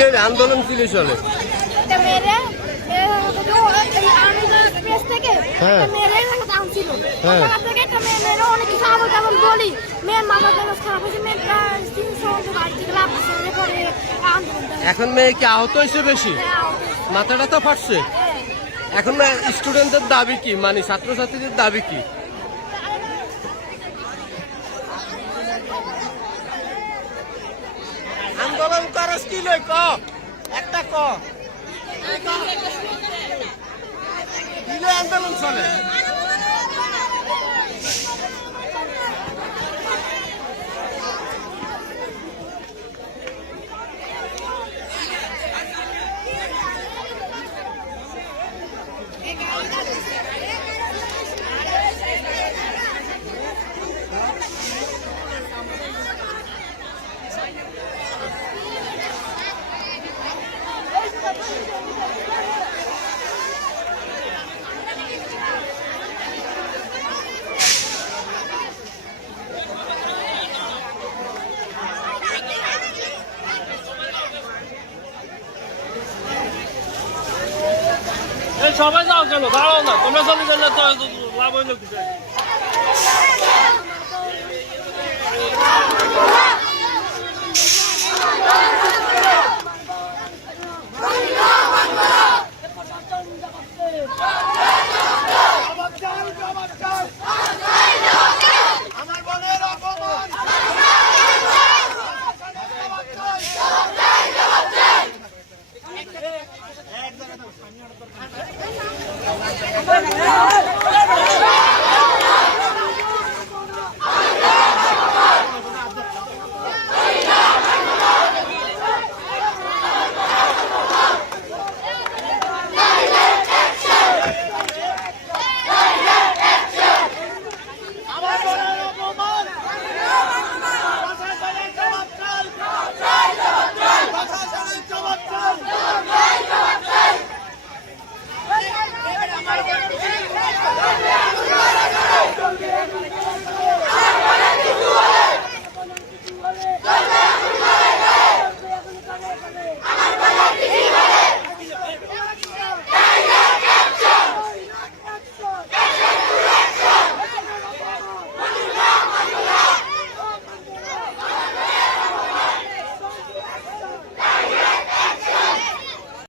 কিসের আন্দোলন ছিল চলে? হ্যাঁ হ্যাঁ। এখন মেয়ে কি আহত হয়েছে বেশি? মাথাটা তো ফাটছে। এখন স্টুডেন্টদের দাবি কি, মানে ছাত্রছাত্রীদের দাবি কি? আন্দোলন করস কি লই ক একটা ক দিলে আন্দোলন চলে। সবাই যাও কেন, দাঁড়াও না, তোমরা চলে গেলে তো লাভ হইল কিছু।